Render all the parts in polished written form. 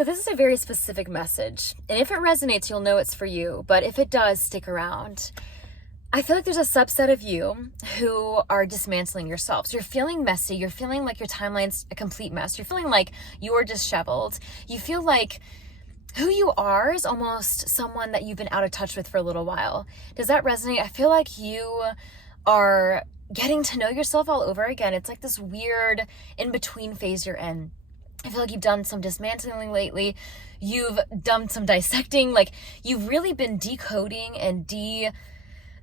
So this is a very specific message, and if it resonates, you'll know it's for you, but if it does, stick around. I feel like there's a subset of you who are dismantling yourselves. You're feeling messy. You're feeling like your timeline's a complete mess. You're feeling like you're disheveled. You feel like who you are is almost someone that you've been out of touch with for a little while. Does that resonate? I feel like you are getting to know yourself all over again. It's like this weird in-between phase you're in. I feel like you've done some dismantling lately. You've done some dissecting. Like, you've really been decoding and I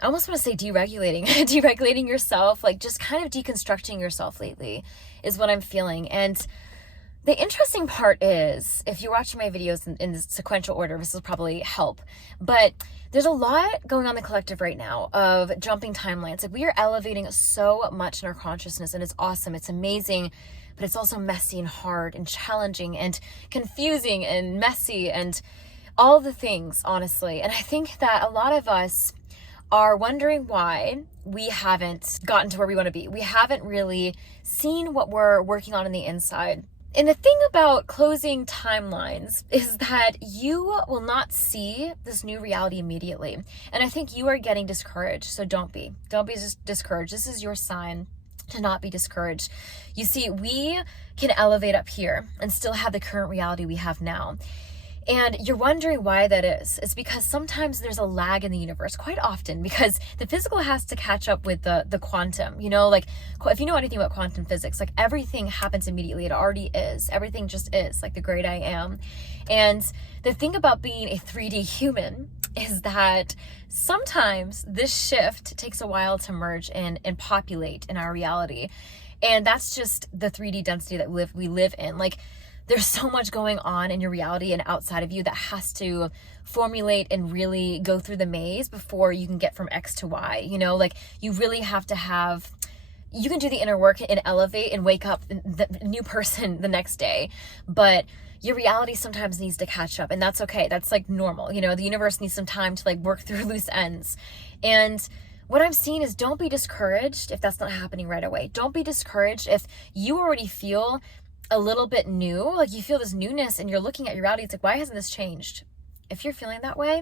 almost want to say deregulating, deregulating yourself, like just kind of deconstructing yourself lately is what I'm feeling. And the interesting part is, if you're watching my videos in this sequential order, this will probably help, but there's a lot going on in the collective right now of jumping timelines. Like, we are elevating so much in our consciousness, and it's awesome. It's amazing, but it's also messy and hard and challenging and confusing and messy and all the things, honestly. And I think that a lot of us are wondering why we haven't gotten to where we want to be. We haven't really seen what we're working on the inside. And the thing about closing timelines is that you will not see this new reality immediately. And I think you are getting discouraged. So don't be just discouraged. This is your sign to not be discouraged. You see, we can elevate up here and still have the current reality we have now. And you're wondering why that is. It's because sometimes there's a lag in the universe, quite often, because the physical has to catch up with the quantum. You know, like, if you know anything about quantum physics, like, everything happens immediately. It already is. Everything just is, like the great I am. And the thing about being a 3D human is that sometimes this shift takes a while to merge and populate in our reality. And that's just the 3D density that we live in. Like, there's so much going on in your reality and outside of you that has to formulate and really go through the maze before you can get from X to Y. You know, like, you really have to have, you can do the inner work and elevate and wake up the new person the next day, but your reality sometimes needs to catch up, and that's okay. That's like normal. You know, the universe needs some time to like work through loose ends. And what I'm seeing is, don't be discouraged if that's not happening right away. Don't be discouraged if you already feel a little bit new, like you feel this newness and you're looking at your reality. It's like, why hasn't this changed? If you're feeling that way,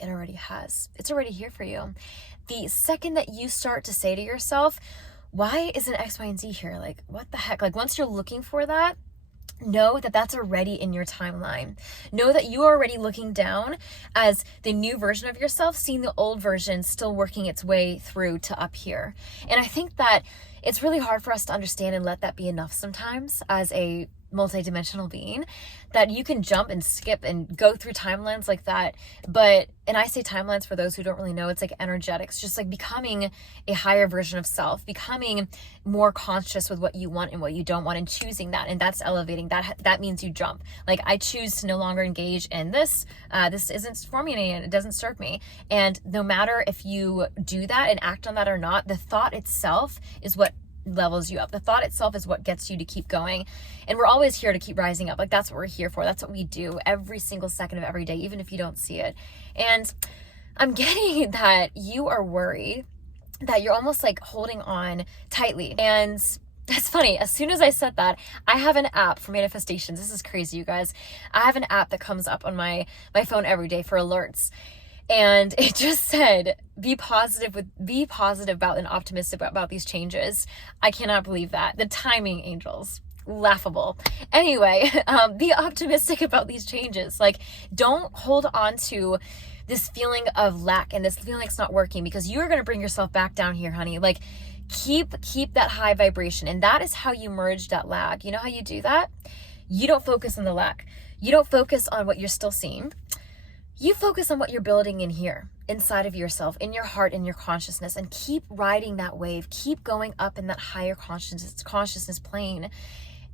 it already has. It's already here for you. The second that you start to say to yourself, why isn't X, Y, and Z here? Like, what the heck? Like, once you're looking for that, know that that's already in your timeline. Know that you are already looking down as the new version of yourself, seeing the old version still working its way through to up here. And I think that it's really hard for us to understand and let that be enough sometimes as a multidimensional being, that you can jump and skip and go through timelines like that. But, and I say timelines for those who don't really know, it's like energetics, just like becoming a higher version of self, becoming more conscious with what you want and what you don't want, and choosing that. And that's elevating. That means you jump. Like, I choose to no longer engage in this. This isn't for me and it doesn't serve me. And no matter if you do that and act on that or not, the thought itself is what levels you up. The thought itself is what gets you to keep going. And we're always here to keep rising up. Like, that's what we're here for. That's what we do every single second of every day, even if you don't see it. And I'm getting that you are worried, that you're almost like holding on tightly. And it's funny, as soon as I said that, I have an app for manifestations. This is crazy, you guys. I have an app that comes up on my phone every day for alerts. And it just said, be positive about and optimistic about these changes. I cannot believe that. The timing, angels. Laughable. Anyway, be optimistic about these changes. Like, don't hold on to this feeling of lack and this feeling like it's not working, because you're going to bring yourself back down here, honey. Like, keep that high vibration. And that is how you merge that lag. You know how you do that? You don't focus on the lack. You don't focus on what you're still seeing. You focus on what you're building in here, inside of yourself, in your heart, in your consciousness, and keep riding that wave. Keep going up in that higher consciousness plane.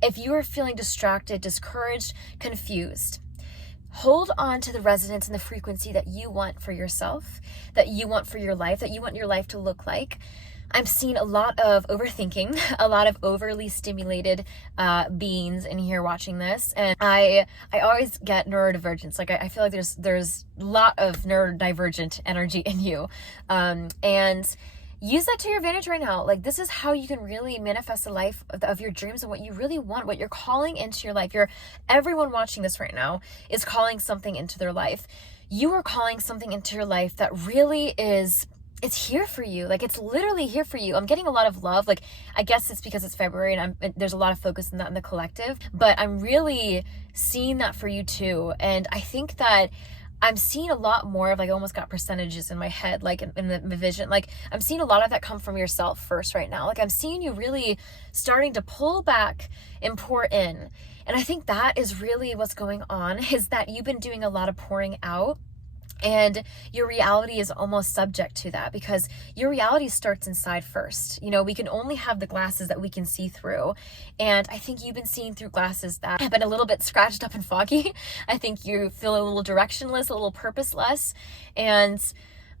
If you are feeling distracted, discouraged, confused, hold on to the resonance and the frequency that you want for yourself, that you want for your life, that you want your life to look like. I'm seeing a lot of overthinking, a lot of overly stimulated beings in here watching this. And I always get neurodivergence. Like, I feel like there's a lot of neurodivergent energy in you. And use that to your advantage right now. Like, this is how you can really manifest a life of your dreams and what you really want, what you're calling into your life. Everyone watching this right now is calling something into their life. You are calling something into your life that really it's here for you. Like, it's literally here for you. I'm getting a lot of love. Like, I guess it's because it's February and there's a lot of focus in that in the collective, but I'm really seeing that for you too. And I think that I'm seeing a lot more of, like, I almost got percentages in my head, like in the vision. Like, I'm seeing a lot of that come from yourself first right now. Like, I'm seeing you really starting to pull back and pour in. And I think that is really what's going on, is that you've been doing a lot of pouring out. And your reality is almost subject to that, because your reality starts inside first. You know, we can only have the glasses that we can see through. And I think you've been seeing through glasses that have been a little bit scratched up and foggy. I think you feel a little directionless, a little purposeless. And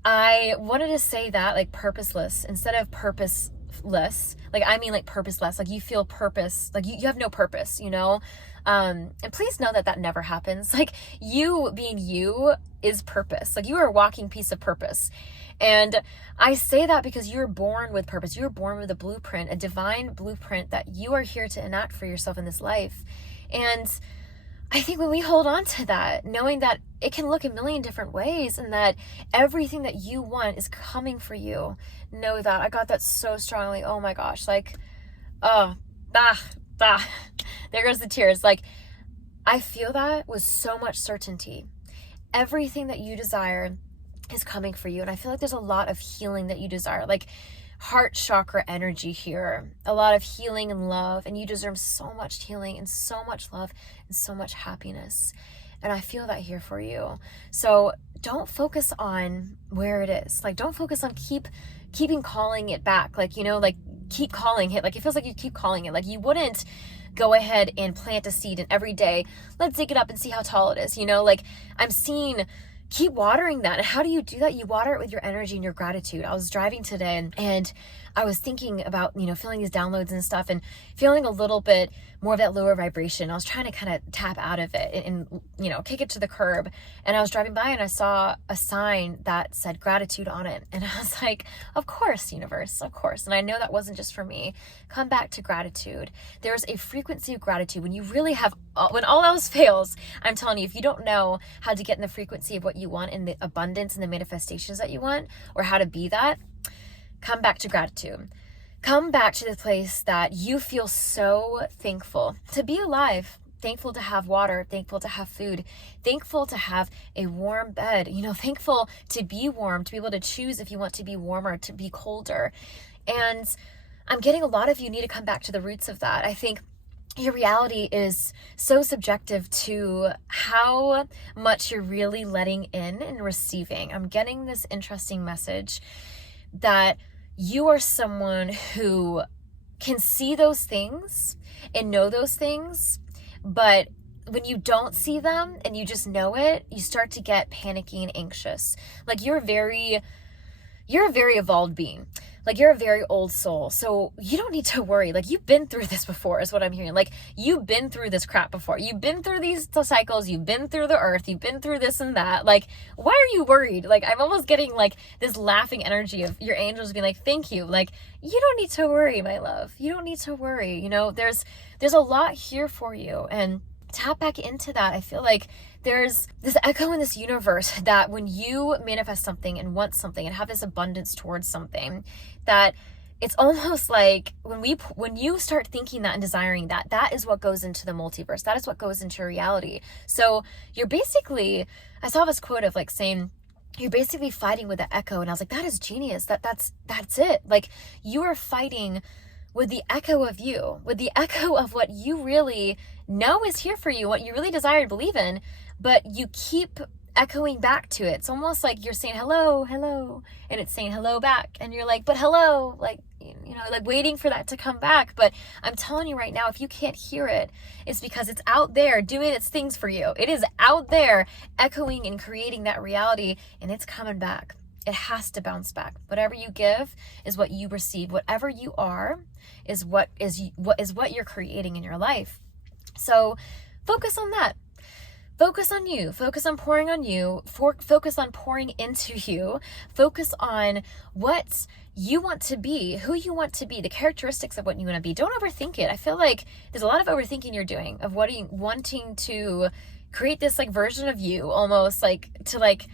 I wanted to say that, like, purposeless instead of purposeless. Like, I mean, like, purposeless. Like, you feel purpose. Like, you have no purpose, you know? And please know that never happens. Like, you being you is purpose. Like, you are a walking piece of purpose. And I say that because you were born with purpose. You were born with a blueprint, a divine blueprint that you are here to enact for yourself in this life. And I think when we hold on to that, knowing that it can look a million different ways and that everything that you want is coming for you, know that. I got that so strongly. Oh my gosh. Like, there goes the tears. Like, I feel that with so much certainty. Everything that you desire is coming for you. And I feel like there's a lot of healing that you desire, like heart chakra energy here, a lot of healing and love. And you deserve so much healing and so much love and so much happiness. And I feel that here for you. So don't focus on where it is. Like, don't focus on keeping calling it back. Like, you know, like, keep calling it. Like, it feels like you keep calling it. Like, you wouldn't go ahead and plant a seed and every day, let's dig it up and see how tall it is. You know, like, I'm seeing, keep watering that. And how do you do that? You water it with your energy and your gratitude. I was driving today and I was thinking about, you know, feeling these downloads and stuff and feeling a little bit more of that lower vibration. I was trying to kind of tap out of it and, you know, kick it to the curb. And I was driving by and I saw a sign that said gratitude on it. And I was like, of course, universe, of course. And I know that wasn't just for me. Come back to gratitude. There's a frequency of gratitude when you really have, when all else fails. I'm telling you, if you don't know how to get in the frequency of what you want and the abundance and the manifestations that you want, or how to be that, come back to gratitude. Come back to the place that you feel so thankful to be alive, thankful to have water, thankful to have food, thankful to have a warm bed, you know, thankful to be warm, to be able to choose if you want to be warmer, to be colder. And I'm getting a lot of you need to come back to the roots of that. I think your reality is so subjective to how much you're really letting in and receiving. I'm getting this interesting message that you are someone who can see those things and know those things, but when you don't see them and you just know it, you start to get panicky and anxious. Like, you're a very evolved being. Like, you're a very old soul. So you don't need to worry. Like, you've been through this before is what I'm hearing. Like, you've been through this crap before. You've been through these cycles. You've been through the earth. You've been through this and that. Like, why are you worried? Like, I'm almost getting like this laughing energy of your angels being like, thank you. Like, you don't need to worry, my love. You don't need to worry. You know, there's a lot here for you. And tap back into that. I feel like there's this echo in this universe that when you manifest something and want something and have this abundance towards something, that it's almost like when you start thinking that and desiring that, that is what goes into the multiverse. That is what goes into reality. So you're basically, I saw this quote of like saying, you're basically fighting with the echo. And I was like, that is genius. That's it. Like, you are fighting with the echo of you, with the echo of what you really know is here for you, what you really desire and believe in, but you keep echoing back to it. It's almost like you're saying hello, hello, and it's saying hello back. And you're like, but hello, like, you know, like waiting for that to come back. But I'm telling you right now, if you can't hear it, it's because it's out there doing its things for you. It is out there echoing and creating that reality, and it's coming back. It has to bounce back. Whatever you give is what you receive. Whatever you are is what you're creating in your life. So focus on that. focus on you, focus on pouring on you, focus on pouring into you, focus on what you want to be, who you want to be, the characteristics of what you want to be. Don't overthink it. I feel like there's a lot of overthinking you're doing of wanting to create this like version of you, almost like to like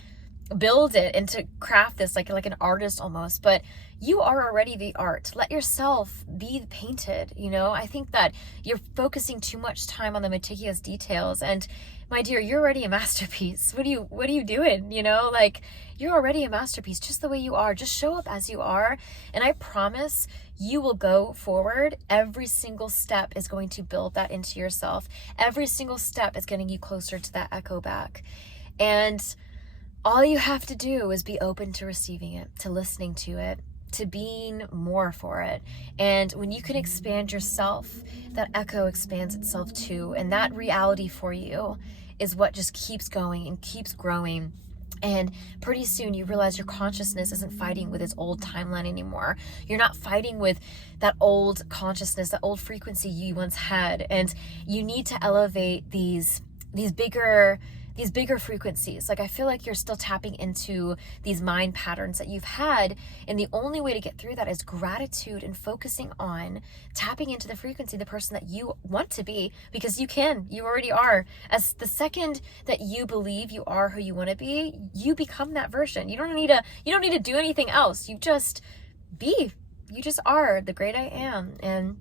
build it and to craft this like an artist almost. But you are already the art. Let yourself be painted. I think that you're focusing too much time on the meticulous details, and my dear, you're already a masterpiece. What are you doing? Like, you're already a masterpiece just the way you are. Just show up as you are, and I promise you will go forward. Every single step is going to build that into yourself. Every single step is getting you closer to that echo back. And all you have to do is be open to receiving it, to listening to it, to being more for it. And when you can expand yourself, that echo expands itself too. And that reality for you is what just keeps going and keeps growing. And pretty soon you realize your consciousness isn't fighting with its old timeline anymore. You're not fighting with that old consciousness, that old frequency you once had. And you need to elevate these bigger frequencies. Like, I feel like you're still tapping into these mind patterns that you've had. And the only way to get through that is gratitude and focusing on tapping into the frequency, the person that you want to be, because you already are. As the second that you believe you are who you want to be, you become that version. You don't need to do anything else. You just be. You just are the great I am. And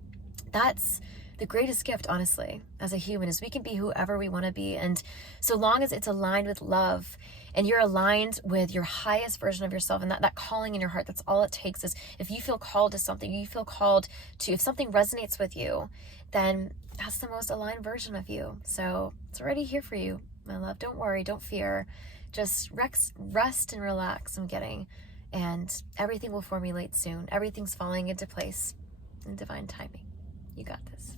that's the greatest gift, honestly, as a human, is we can be whoever we want to be. And so long as it's aligned with love and you're aligned with your highest version of yourself and that calling in your heart, that's all it takes. Is if you feel called to something, if something resonates with you, then that's the most aligned version of you. So it's already here for you, my love. Don't worry, don't fear. Just rest and relax, and everything will formulate soon. Everything's falling into place in divine timing. You got this.